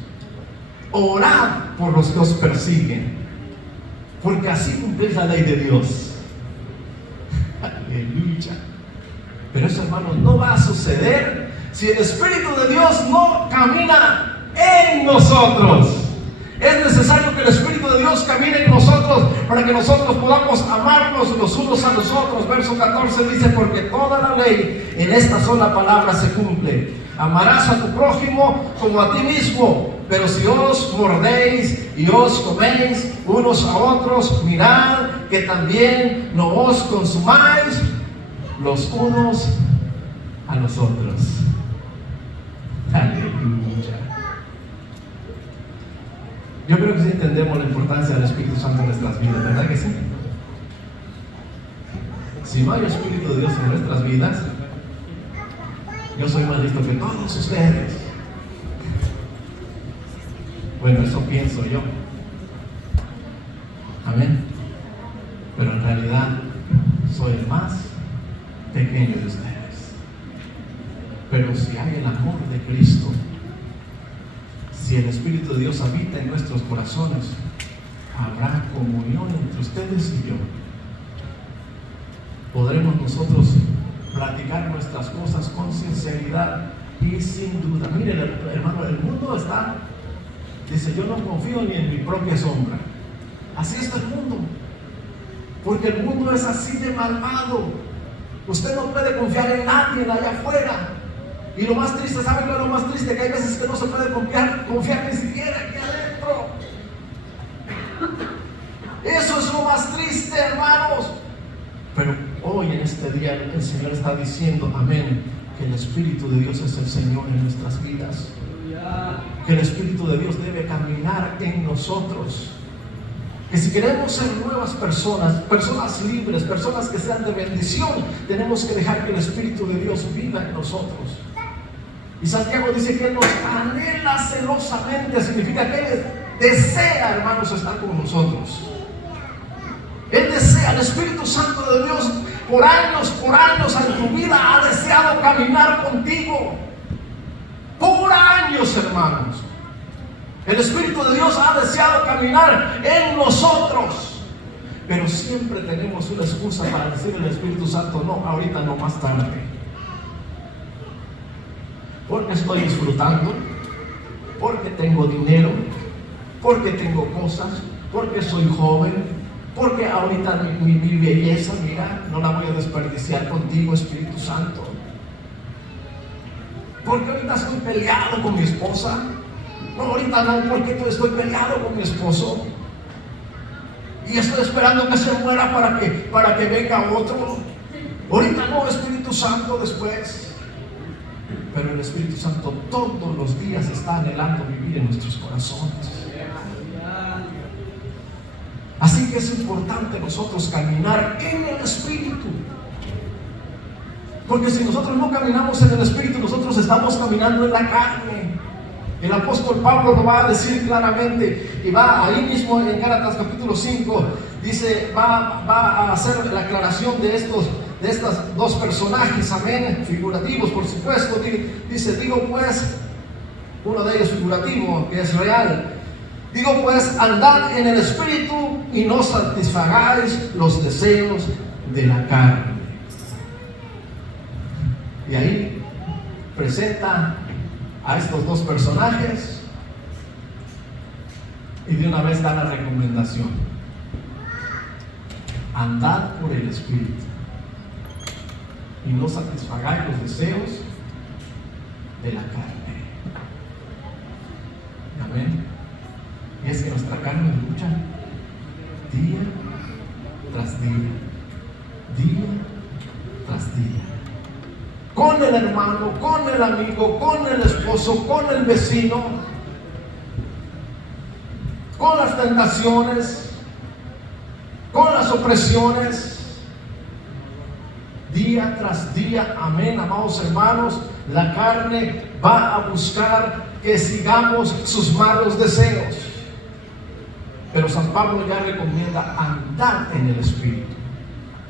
Orad por los que os persiguen, porque así cumplís la ley de Dios. Aleluya. Pero eso, hermanos, no va a suceder si el Espíritu de Dios no camina en nosotros. Es necesario que el Espíritu de Dios camine en nosotros para que nosotros podamos amarnos los unos a los otros. Verso 14 dice, porque toda la ley en esta sola palabra se cumple: amarás a tu prójimo como a ti mismo. Pero si os mordéis y os coméis unos a otros, mirad que también no os consumáis los unos a los otros. Aleluya. Yo creo que sí entendemos la importancia del Espíritu Santo en nuestras vidas, ¿verdad que sí? Si no hay Espíritu de Dios en nuestras vidas, yo soy más listo que todos ustedes. Bueno, eso pienso yo. Amén. Pero en realidad soy el más pequeño de ustedes. Pero si hay el amor de Cristo, si el Espíritu de Dios habita en nuestros corazones, habrá comunión entre ustedes y yo. Podremos nosotros platicar nuestras cosas con sinceridad y sin duda. Miren, hermano, el mundo está, dice, yo no confío ni en mi propia sombra. Así está el mundo, porque el mundo es así de malvado. Usted no puede confiar en nadie allá afuera. Y lo más triste, ¿saben qué es lo más triste? Que hay veces que no se puede confiar ni siquiera aquí adentro. Eso es lo más triste, hermanos. Pero hoy en este día el Señor está diciendo, amén, que el Espíritu de Dios es el Señor en nuestras vidas. Que el Espíritu de Dios debe caminar en nosotros. Que si queremos ser nuevas personas, personas libres, personas que sean de bendición, tenemos que dejar que el Espíritu de Dios viva en nosotros. Y Santiago dice que Él nos anhela celosamente, significa que Él desea, hermanos, estar con nosotros. Él desea, el Espíritu Santo de Dios, por años en tu vida ha deseado caminar contigo. Por años, hermanos. El Espíritu de Dios ha deseado caminar en nosotros. Pero siempre tenemos una excusa para decirle al Espíritu Santo, no, ahorita no, más tarde. Porque estoy disfrutando, porque tengo dinero, porque tengo cosas, porque soy joven, porque ahorita mi belleza, mira, no la voy a desperdiciar contigo, Espíritu Santo. Porque ahorita estoy peleado con mi esposa. No, ahorita no, porque estoy peleado con mi esposo. Y estoy esperando que se muera para que venga otro. Ahorita no, Espíritu Santo, después. Pero el Espíritu Santo todos los días está anhelando vivir en nuestros corazones. Así que es importante nosotros caminar en el Espíritu. Porque si nosotros no caminamos en el Espíritu, nosotros estamos caminando en la carne. El apóstol Pablo lo va a decir claramente, y va ahí mismo en Gálatas capítulo 5, dice, va a hacer la aclaración de estos dos personajes, amén, figurativos, por supuesto. Dice, digo pues, uno de ellos figurativo, que es real. Digo pues, andad en el Espíritu y no satisfagáis los deseos de la carne. Y ahí presenta a estos dos personajes y de una vez da la recomendación: andad por el Espíritu y no satisfagáis los deseos de la carne. Amén. Y es que nuestra carne lucha día tras día, día tras día, con el hermano, con el amigo, con el esposo, con el vecino, con las tentaciones, con las opresiones, día tras día. Amén, amados hermanos. La carne va a buscar que sigamos sus malos deseos, pero San Pablo ya recomienda andar en el Espíritu,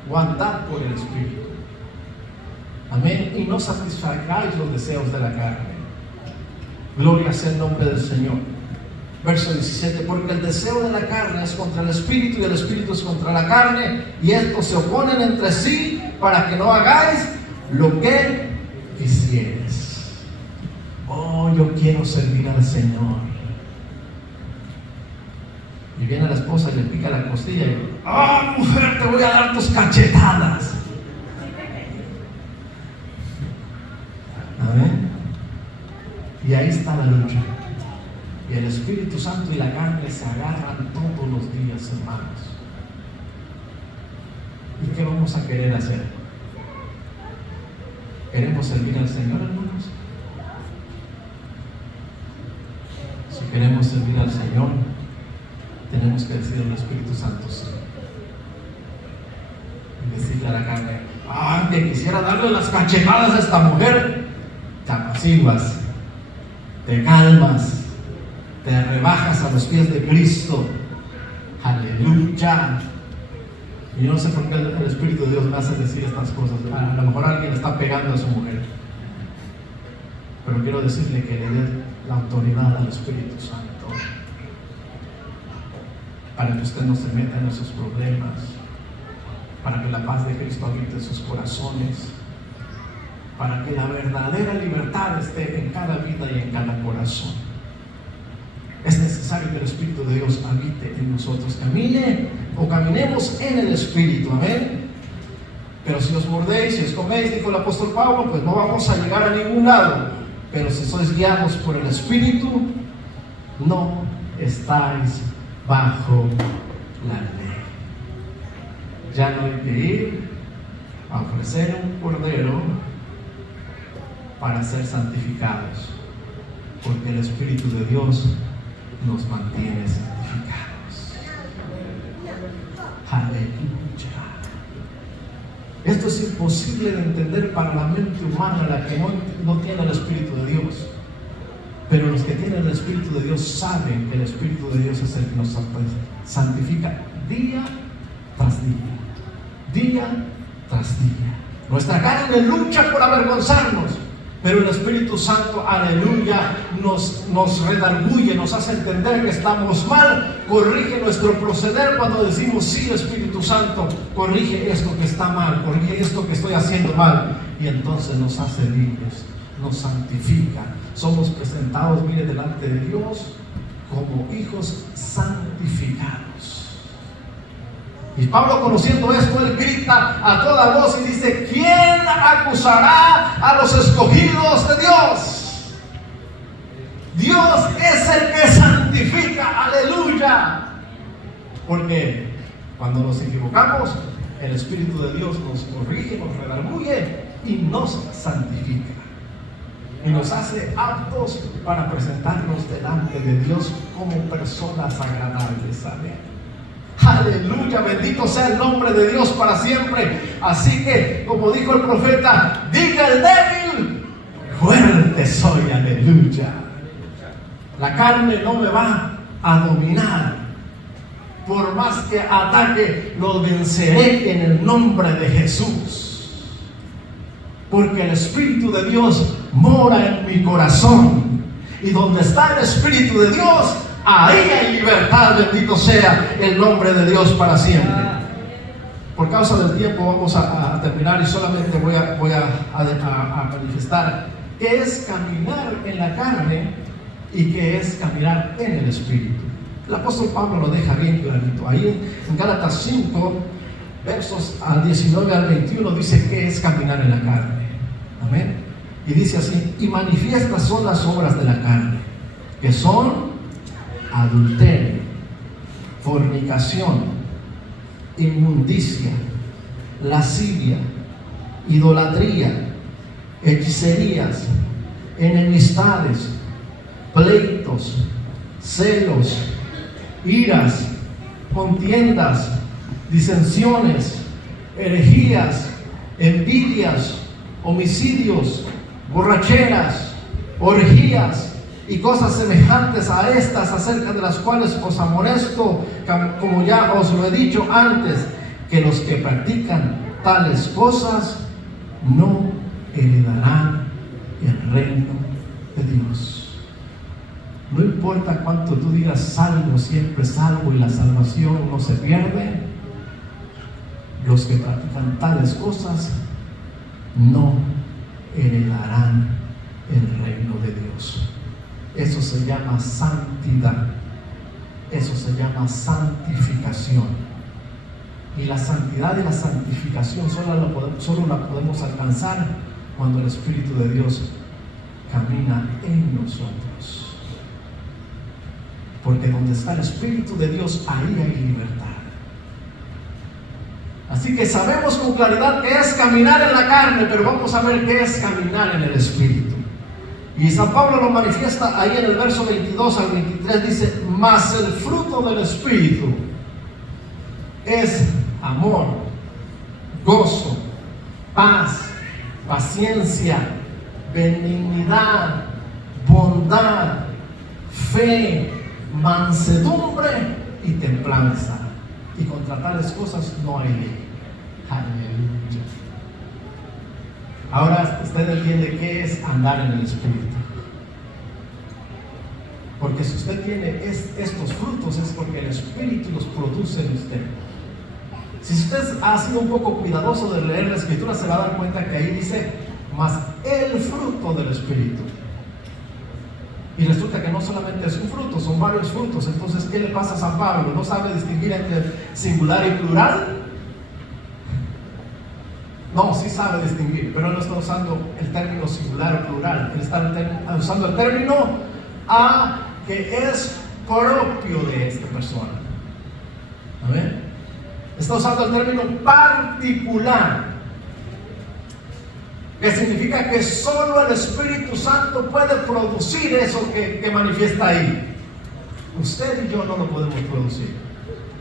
o andar por el Espíritu. Amén. Y no satisfagáis los deseos de la carne. Gloria sea el nombre del Señor. Verso 17: porque el deseo de la carne es contra el Espíritu y el Espíritu es contra la carne, y estos se oponen entre sí para que no hagáis lo que quisieres. Oh, yo quiero servir al Señor. Y viene la esposa y le pica la costilla y: ¡ah, mujer, te voy a dar tus cachetadas! Amén. Y ahí está la lucha. Y el Espíritu Santo y la carne se agarran todos los días, hermanos. ¿Y qué vamos a querer hacer? ¿Queremos servir al Señor, hermanos? Si queremos servir al Señor, tenemos que decir al Espíritu Santo sí. Y decirle a la carne: ¡ah, que quisiera darle las cachetadas a esta mujer! Te apaciguas, te calmas, te rebajas a los pies de Cristo. Aleluya. Y yo no sé por qué el Espíritu de Dios me hace decir estas cosas. A lo mejor alguien está pegando a su mujer, pero quiero decirle que le dé la autoridad al Espíritu Santo para que usted no se meta en esos problemas, para que la paz de Cristo habite en sus corazones, para que la verdadera libertad esté en cada vida y en cada corazón. Es necesario que el Espíritu de Dios habite en nosotros, caminemos en el Espíritu, amén. Pero si os mordéis, si os coméis, dijo el apóstol Pablo, pues no vamos a llegar a ningún lado. Pero si sois guiados por el Espíritu, no estáis bajo la ley. Ya no hay que ir a ofrecer un cordero para ser santificados, porque el Espíritu de Dios nos mantiene santificados. Aleluya. Esto es imposible de entender para la mente humana, la que no tiene el Espíritu de Dios. Pero los que tienen el Espíritu de Dios saben que el Espíritu de Dios es el que nos santifica día tras día, día tras día. Nuestra carne lucha por avergonzarnos, pero el Espíritu Santo, aleluya, nos redarguye, nos hace entender que estamos mal, corrige nuestro proceder cuando decimos: sí, Espíritu Santo, corrige esto que está mal, corrige esto que estoy haciendo mal. Y entonces nos hace limpios, nos santifica. Somos presentados, mire, delante de Dios como hijos santificados. Y Pablo, conociendo esto, él grita a toda voz y dice: ¿quién acusará a los escogidos de Dios? Dios es el que santifica, aleluya. Porque cuando nos equivocamos, el Espíritu de Dios nos corrige, nos redarguye y nos santifica. Y nos hace aptos para presentarnos delante de Dios como personas agradables. Amén. Aleluya, bendito sea el nombre de Dios para siempre. Así que, como dijo el profeta, diga el débil: fuerte soy, aleluya. La carne no me va a dominar. Por más que ataque, lo venceré en el nombre de Jesús. Porque el Espíritu de Dios mora en mi corazón. Y donde está el Espíritu de Dios, ahí hay libertad. Bendito sea el nombre de Dios para siempre. Por causa del tiempo vamos a terminar y solamente voy a manifestar qué es caminar en la carne y qué es caminar en el Espíritu. El apóstol Pablo lo deja bien clarito. Ahí en Gálatas 5, versos al 19 al 21 dice qué es caminar en la carne. Amén. Y dice así: y manifiestas son las obras de la carne, que son adulterio, fornicación, inmundicia, lascivia, idolatría, hechicerías, enemistades, pleitos, celos, iras, contiendas, disensiones, herejías, envidias, homicidios, borracheras, orgías y cosas semejantes a estas, acerca de las cuales os amonesto, como ya os lo he dicho antes, que los que practican tales cosas no heredarán el reino de Dios. No importa cuánto tú digas salvo, siempre salvo, y la salvación no se pierde, los que practican tales cosas no heredarán el reino de Dios. Eso se llama santidad. Eso se llama santificación. Y la santidad y la santificación solo la podemos alcanzar cuando el Espíritu de Dios camina en nosotros. Porque donde está el Espíritu de Dios, ahí hay libertad. Así que sabemos con claridad que es caminar en la carne, pero vamos a ver qué es caminar en el Espíritu. Y San Pablo lo manifiesta ahí en el verso 22 al 23, dice: mas el fruto del Espíritu es amor, gozo, paz, paciencia, benignidad, bondad, fe, mansedumbre y templanza. Y contra tales cosas no hay ley. Aleluya. Ahora usted entiende qué es andar en el Espíritu. Porque si usted tiene estos frutos, es porque el Espíritu los produce en usted. Si usted ha sido un poco cuidadoso de leer la Escritura, se va a dar cuenta que ahí dice: mas el fruto del Espíritu. Y resulta que no solamente es un fruto, son varios frutos. Entonces, ¿qué le pasa a San Pablo? ¿No sabe distinguir entre singular y plural? No, sí sabe distinguir, pero él no está usando el término singular o plural. Él está usando el término que es propio de esta persona. ¿Amén? Está usando el término particular, que significa que solo el Espíritu Santo puede producir eso que manifiesta ahí. Usted y yo no lo podemos producir.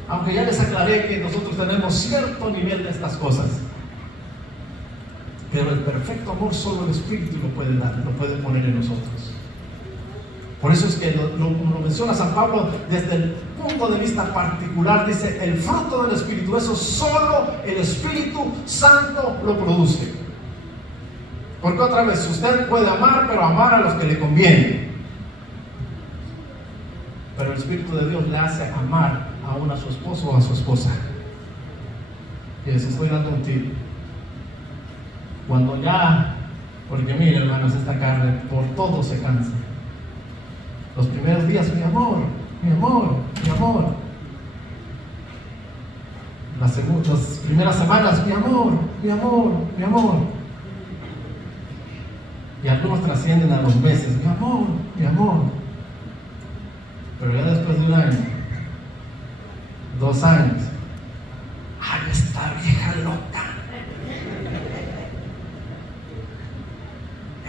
Aunque ya les aclaré que nosotros tenemos cierto nivel de estas cosas. Pero el perfecto amor solo el Espíritu lo puede dar, lo puede poner en nosotros. Por eso es que lo menciona San Pablo desde el punto de vista particular. Dice: el fruto del Espíritu, eso solo el Espíritu Santo lo produce. Porque otra vez, usted puede amar, pero amar a los que le conviene. Pero el Espíritu de Dios le hace amar aún a su esposo o a su esposa. Y les estoy dando un tip. Cuando ya, porque miren, hermanos, esta carne por todo se cansa. Los primeros días: mi amor, mi amor, mi amor. Las primeras semanas: mi amor, mi amor, mi amor. Y algunos trascienden a los meses: mi amor, mi amor. Pero ya después de un año, 2 años: ay, esta vieja loca,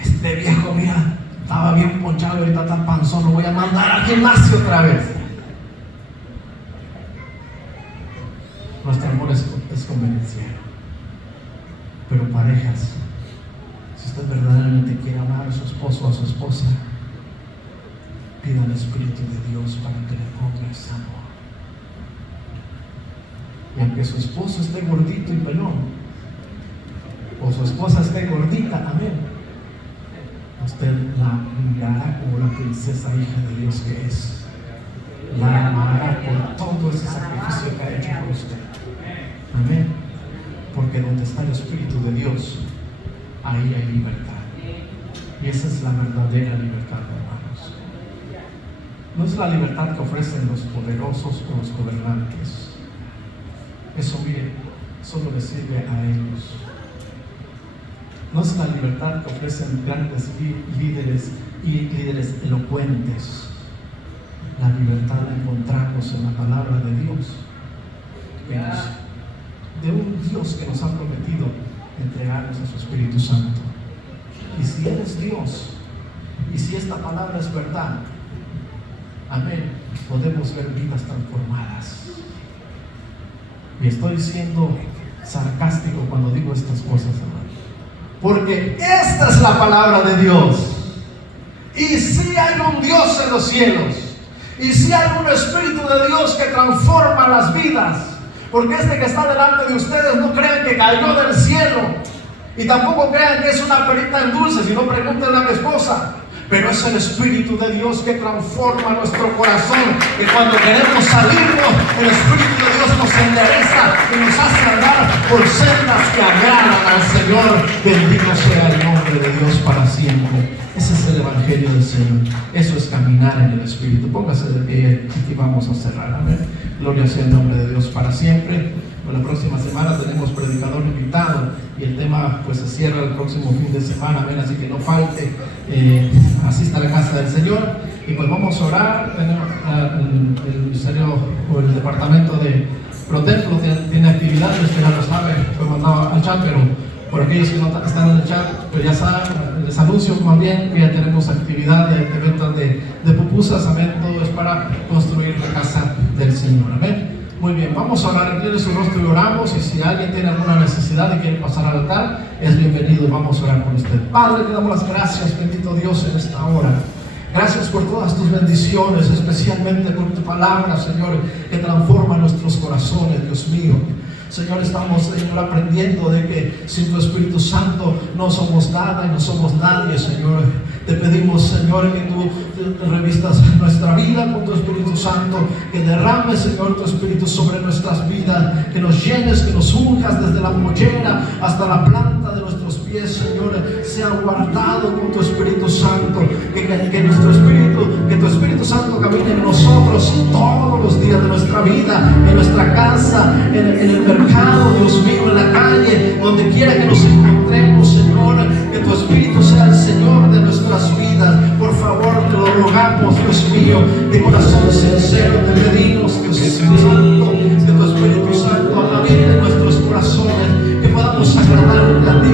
este viejo, mira, estaba bien ponchado y ahorita está panzón, lo voy a mandar al gimnasio otra vez. Nuestro amor es convenenciero. Pero parejas, si usted verdaderamente quiere amar a su esposo o a su esposa, Pida al Espíritu de Dios para que le ponga ese amor. Y aunque su esposo esté gordito y pelón, o su esposa esté gordita, amén, usted la mirará como la princesa hija de Dios que es. La amará por todo ese sacrificio que ha hecho por usted. Amén. Porque donde está el Espíritu de Dios, ahí hay libertad. Y esa es la verdadera libertad, hermanos. No es la libertad que ofrecen los poderosos o los gobernantes. Eso, mire, solo le sirve a ellos. No es la libertad que ofrecen grandes líderes y líderes elocuentes. La libertad la encontramos en la palabra de Dios, de un Dios que nos ha prometido entregarnos a su Espíritu Santo. Y si Él es Dios, y si esta palabra es verdad, amén, podemos ver vidas transformadas. Y estoy siendo sarcástico cuando digo estas cosas, hermano, porque esta es la palabra de Dios. Y si hay un Dios en los cielos, y si hay un Espíritu de Dios que transforma las vidas, porque este que está delante de ustedes no crean que cayó del cielo, y tampoco crean que es una perita en dulce, sino pregúntenle a mi esposa. Pero es el Espíritu de Dios que transforma nuestro corazón, que cuando queremos salirnos, el Espíritu de Dios nos endereza y nos hace andar por sendas que agradan al Señor. Bendito sea el nombre de Dios para siempre. Ese es el Evangelio del Señor. Eso es caminar en el Espíritu. Póngase de pie y vamos a cerrar. Amén. Gloria sea el nombre de Dios para siempre. La próxima semana tenemos predicador invitado y el tema pues se cierra el próximo fin de semana, amén, así que no falte, asista a la casa del Señor y pues vamos a orar. El ministerio o el departamento de ProTemplo tiene actividades, usted ya lo sabe, fue mandado al chat, pero por aquellos que no están en el chat, pues ya saben, les anuncio más bien que ya tenemos actividad de ventas de pupusas, amén, todo es para construir la casa del Señor, amén. Muy bien, vamos a orar, incline su rostro y oramos, y si alguien tiene alguna necesidad y quiere pasar al altar, es bienvenido, vamos a orar con usted. Padre, te damos las gracias, bendito Dios, en esta hora. Gracias por todas tus bendiciones, especialmente por tu palabra, Señor, que transforma nuestros corazones, Dios mío. Señor, estamos, Señor, aprendiendo de que sin tu Espíritu Santo no somos nada y no somos nadie, Señor. Te pedimos, Señor, que tú revistas nuestra vida con tu Espíritu Santo, que derrames, Señor, tu Espíritu sobre nuestras vidas, que nos llenes, que nos unjas desde la mollera hasta la planta de nuestros pies, Señor, sea guardado con tu Espíritu Santo, que nuestro Espíritu, que tu Espíritu Santo camine en nosotros todos los días de nuestra vida, en nuestra casa, en el mercado, Dios mío, en la calle, donde quiera que nos encontremos, Señor, que tu Espíritu sea el Señor de nuestras vidas. Por favor, te lo rogamos, Dios mío, de corazón sincero te pedimos, Dios Santo, que tu Espíritu Santo habite en nuestros corazones, que podamos agradarte a ti,